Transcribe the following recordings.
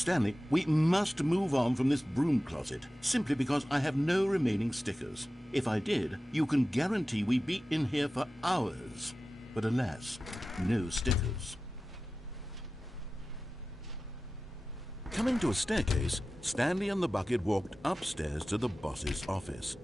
Stanley, we must move on from this broom closet, simply because I have no remaining stickers. If I did, you can guarantee we'd be in here for hours. But alas, no stickers. Coming to a staircase, Stanley and the bucket walked upstairs to the boss's office.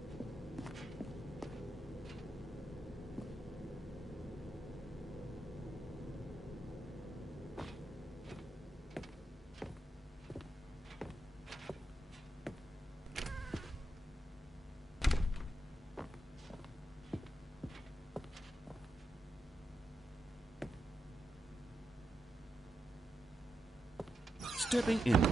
Stepping in.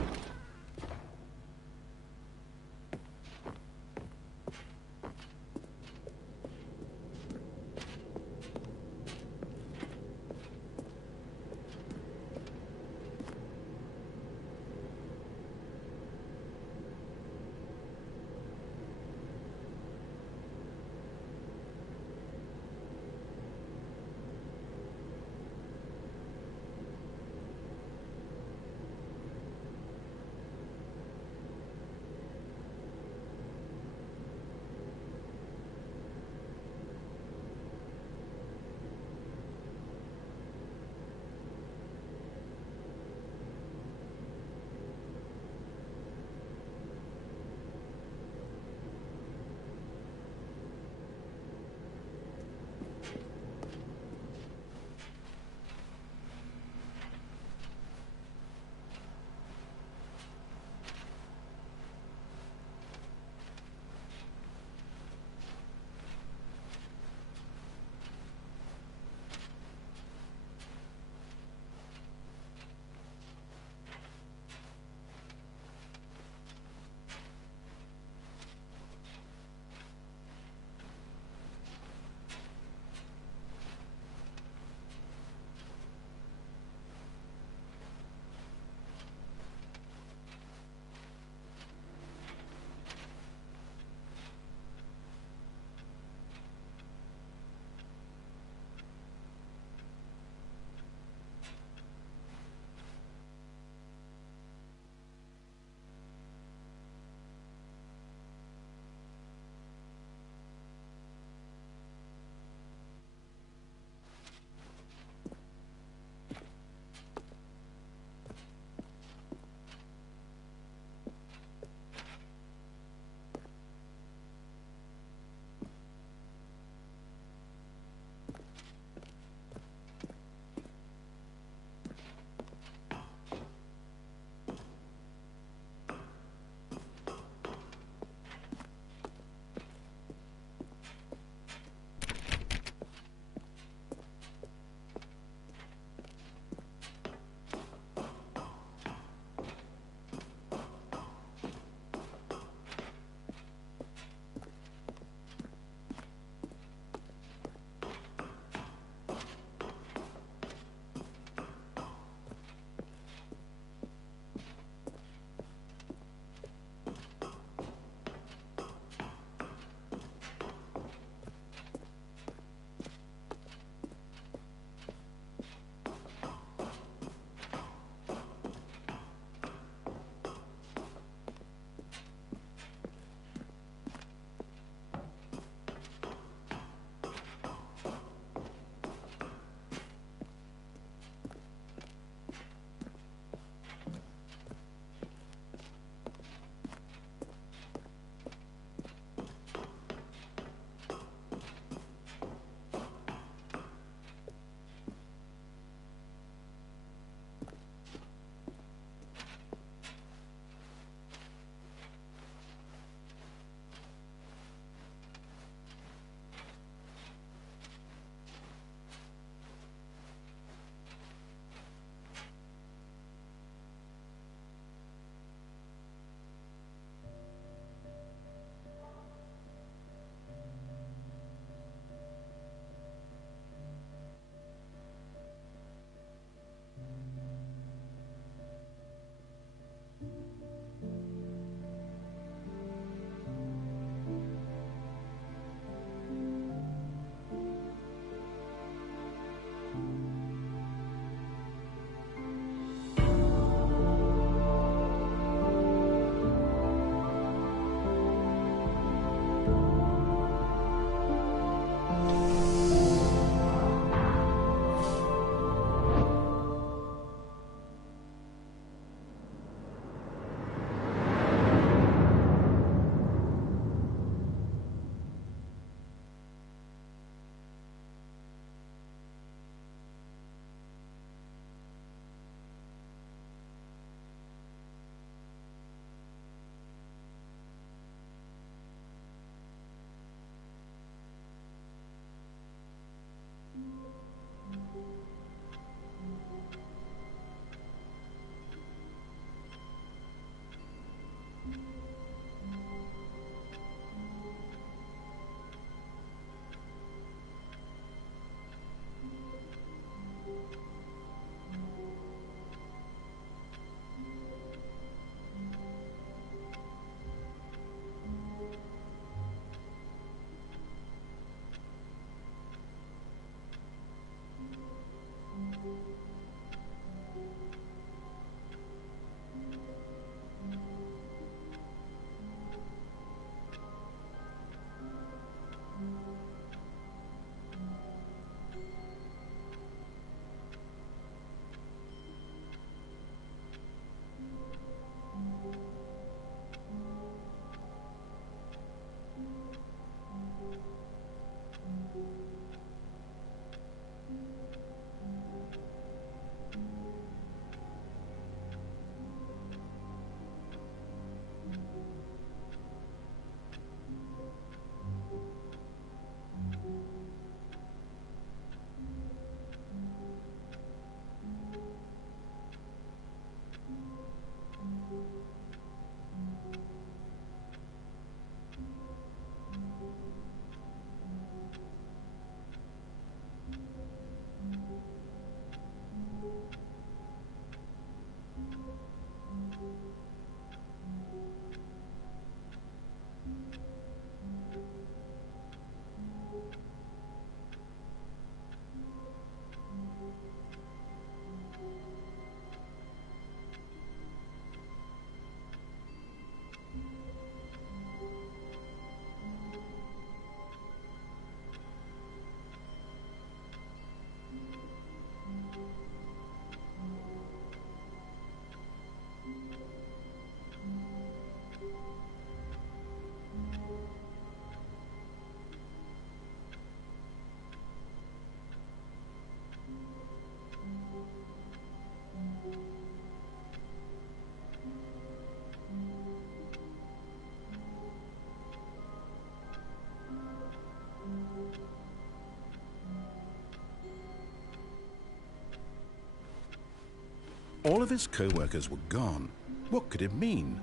All of his co-workers were gone. What could it mean?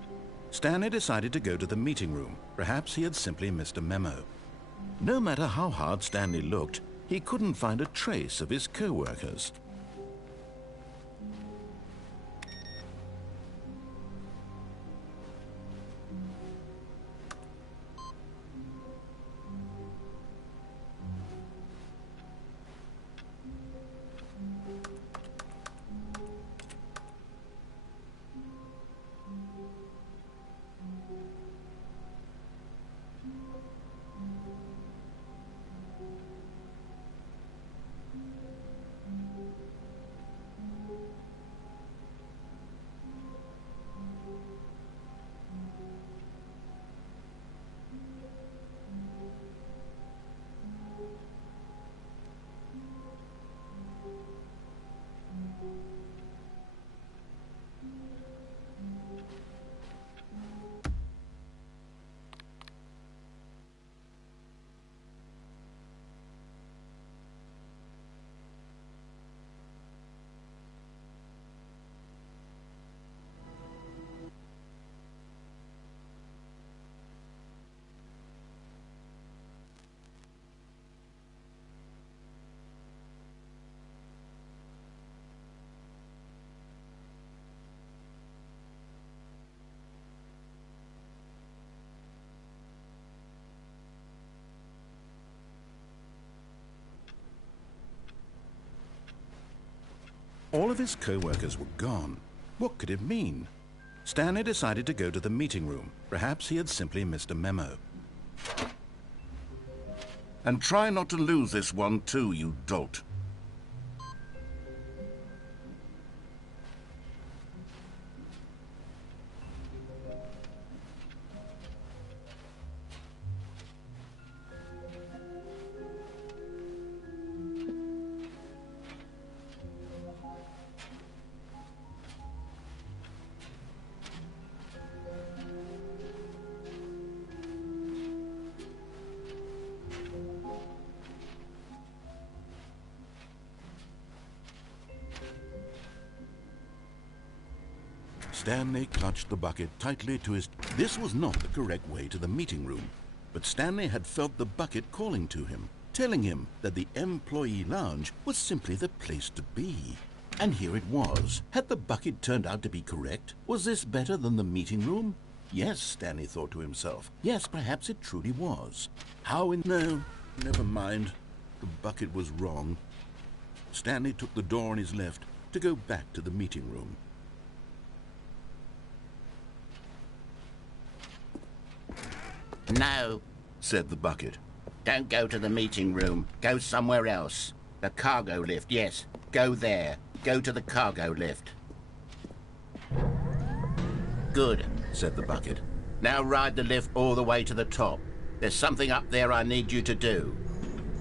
Stanley decided to go to the meeting room. Perhaps he had simply missed a memo. No matter how hard Stanley looked, he couldn't find a trace of his co-workers. All of his co-workers were gone. What could it mean? Stanley decided to go to the meeting room. Perhaps he had simply missed a memo. And try not to lose this one too, you dolt. Stanley clutched the bucket tightly to his... This was not the correct way to the meeting room, but Stanley had felt the bucket calling to him, telling him that the employee lounge was simply the place to be. And here it was. Had the bucket turned out to be correct? Was this better than the meeting room? Yes, Stanley thought to himself. Yes, perhaps it truly was. How in... No, never mind. The bucket was wrong. Stanley took the door on his left to go back to the meeting room. No, said the bucket. don't go to the meeting room. Go somewhere else. The cargo lift, yes. Go there. Go to the cargo lift. Good, said the bucket. Now ride the lift all the way to the top. There's something up there I need you to do.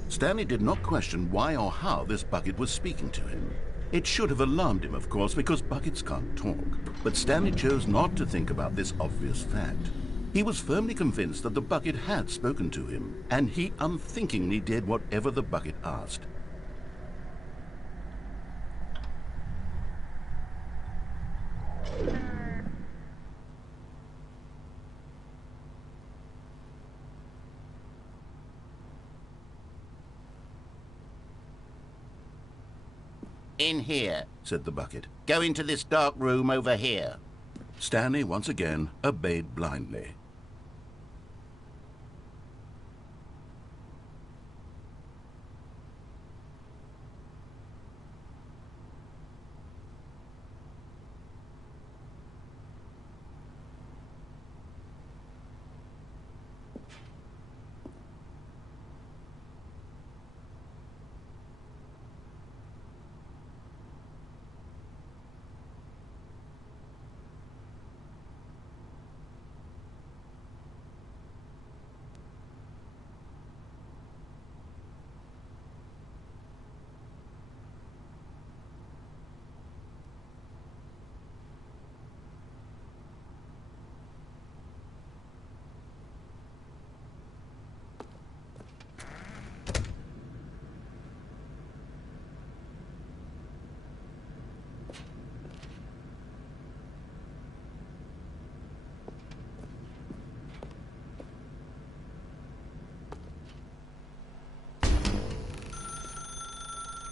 Stanley did not question why or how this bucket was speaking to him. It should have alarmed him, of course, because buckets can't talk. But Stanley chose not to think about this obvious fact. He was firmly convinced that the bucket had spoken to him, and he unthinkingly did whatever the bucket asked. In here, said the bucket. Go into this dark room over here. Stanley once again obeyed blindly.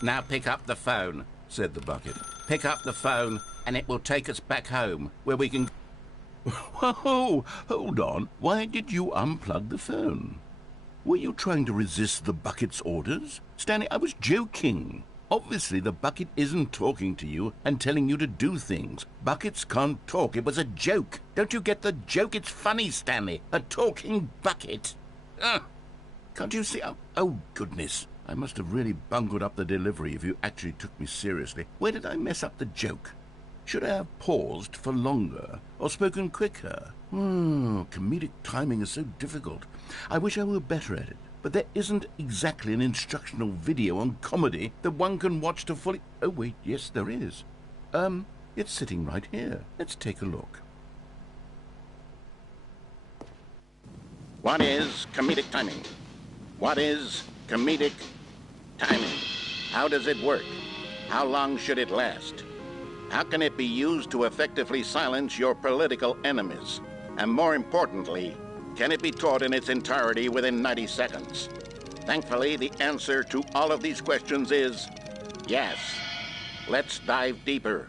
Now pick up the phone, said the bucket. pick up the phone, and it will take us back home, where we can... Whoa, hold on. Why did you unplug the phone? Were you trying to resist the bucket's orders? Stanley, I was joking. Obviously, the bucket isn't talking to you and telling you to do things. Buckets can't talk. It was a joke. Don't you get the joke? It's funny, Stanley. A talking bucket. Can't you see? Oh, goodness. I must have really bungled up the delivery if you actually took me seriously. Where did I mess up the joke? Should I have paused for longer or spoken quicker? Comedic timing is so difficult. I wish I were better at it. But there isn't exactly an instructional video on comedy that one can watch to fully... Oh, wait, yes, there is. It's sitting right here. Let's take a look. What is comedic timing? What is comedic timing? How does it work? How long should it last? How can it be used to effectively silence your political enemies? And more importantly, can it be taught in its entirety within 90 seconds? Thankfully, the answer to all of these questions is yes. Let's dive deeper.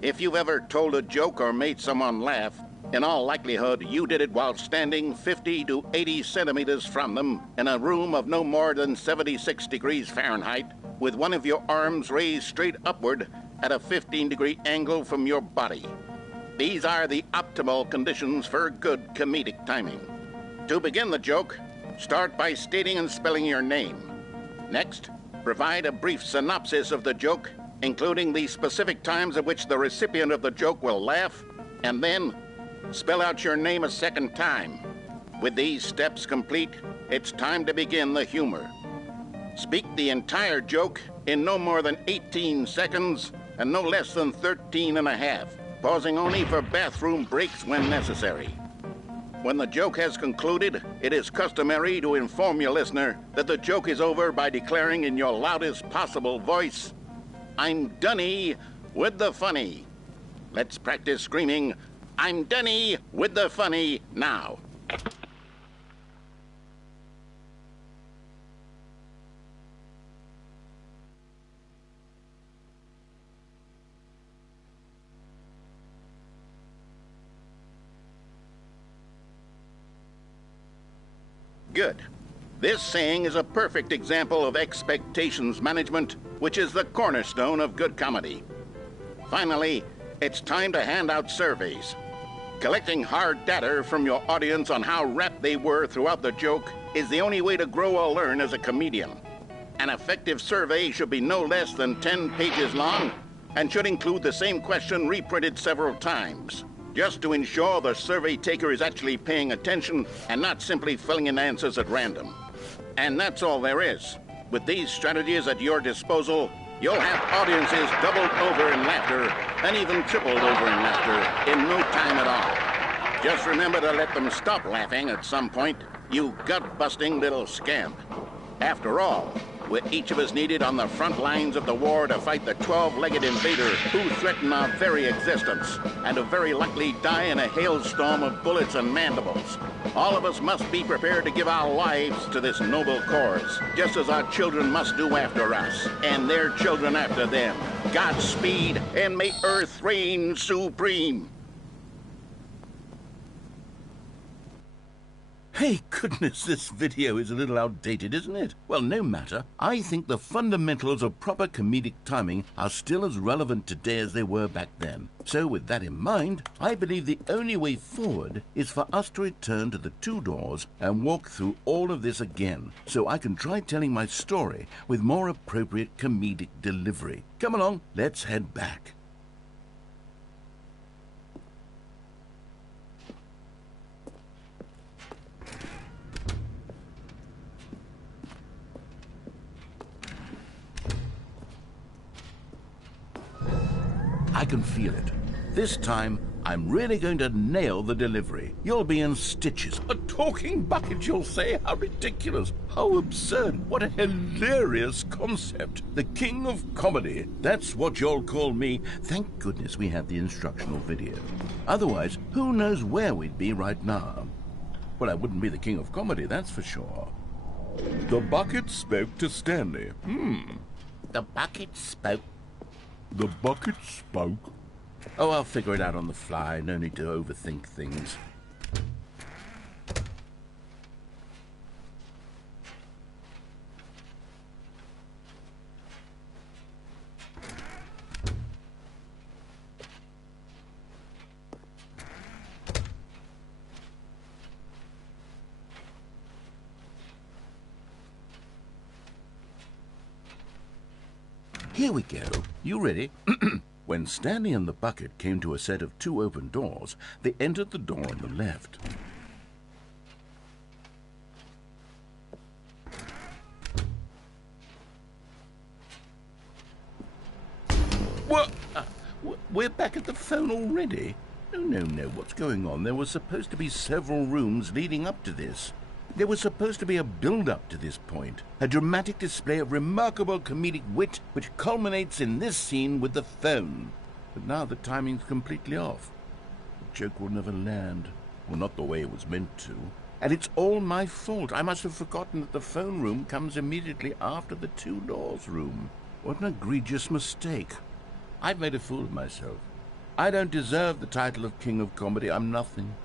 If you've ever told a joke or made someone laugh, in all likelihood, you did it while standing 50 to 80 centimeters from them in a room of no more than 76 degrees Fahrenheit, with one of your arms raised straight upward at a 15-degree angle from your body. These are the optimal conditions for good comedic timing. To begin the joke, start by stating and spelling your name. Next, provide a brief synopsis of the joke, including the specific times at which the recipient of the joke will laugh, and then spell out your name a second time. With these steps complete, it's time to begin the humor. Speak the entire joke in no more than 18 seconds and no less than 13 and a half. Pausing only for bathroom breaks when necessary. When the joke has concluded, it is customary to inform your listener that the joke is over by declaring in your loudest possible voice, "I'm Dunny with the funny." Let's practice screaming, "I'm Dunny with the funny" now. Good. This saying is a perfect example of expectations management, which is the cornerstone of good comedy. Finally, it's time to hand out surveys. Collecting hard data from your audience on how rapt they were throughout the joke is the only way to grow or learn as a comedian. An effective survey should be no less than 10 pages long and should include the same question reprinted several times, just to ensure the survey taker is actually paying attention and not simply filling in answers at random. And that's all there is. With these strategies at your disposal, you'll have audiences doubled over in laughter and even tripled over in laughter in no time at all. Just remember to let them stop laughing at some point, you gut-busting little scamp. After all, we're each of us needed on the front lines of the war to fight the 12-legged invader who threaten our very existence and who very likely die in a hailstorm of bullets and mandibles. All of us must be prepared to give our lives to this noble cause, just as our children must do after us, and their children after them. Godspeed, and may Earth reign supreme. Hey, goodness, this video is a little outdated, isn't it? Well, no matter. I think the fundamentals of proper comedic timing are still as relevant today as they were back then. So, with that in mind, I believe the only way forward is for us to return to the two doors and walk through all of this again, so I can try telling my story with more appropriate comedic delivery. Come along, let's head back. I can feel it. This time, I'm really going to nail the delivery. You'll be in stitches. A talking bucket, you'll say? How ridiculous. How absurd. What a hilarious concept. The king of comedy. That's what you'll call me. Thank goodness we have the instructional video. Otherwise, who knows where we'd be right now. Well, I wouldn't be the king of comedy, that's for sure. The bucket spoke to Stanley. The bucket spoke. The bucket spoke. Oh, I'll figure it out on the fly. No need to overthink things. Here we go. You ready? When Stanley and the bucket came to a set of 2 open doors, they entered the door on the left. What? We're back at the phone already? No. What's going on? There were supposed to be several rooms leading up to this. There was supposed to be a build-up to this point, a dramatic display of remarkable comedic wit which culminates in this scene with the phone. But now the timing's completely off. The joke will never land. Well, not the way it was meant to. And it's all my fault. I must have forgotten that the phone room comes immediately after the 2 doors room. What an egregious mistake. I've made a fool of myself. I don't deserve the title of King of Comedy. I'm nothing.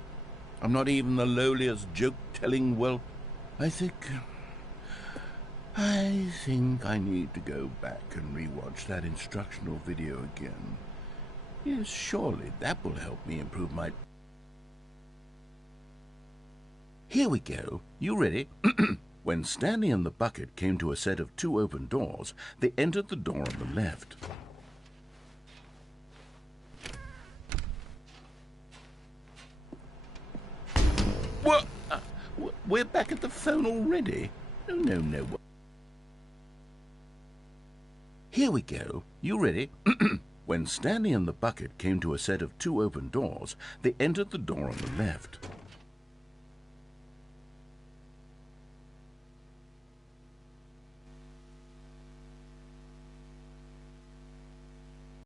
I'm not even the lowliest joke-telling whelp. I think I need to go back and rewatch that instructional video again. Yes, surely that will help me improve my... Here we go. You ready? When Stanley and the bucket came to a set of 2 open doors, they entered the door on the left. What? We're back at the phone already? No. Here we go. You ready? When Stanley and the bucket came to a set of 2 open doors, they entered the door on the left.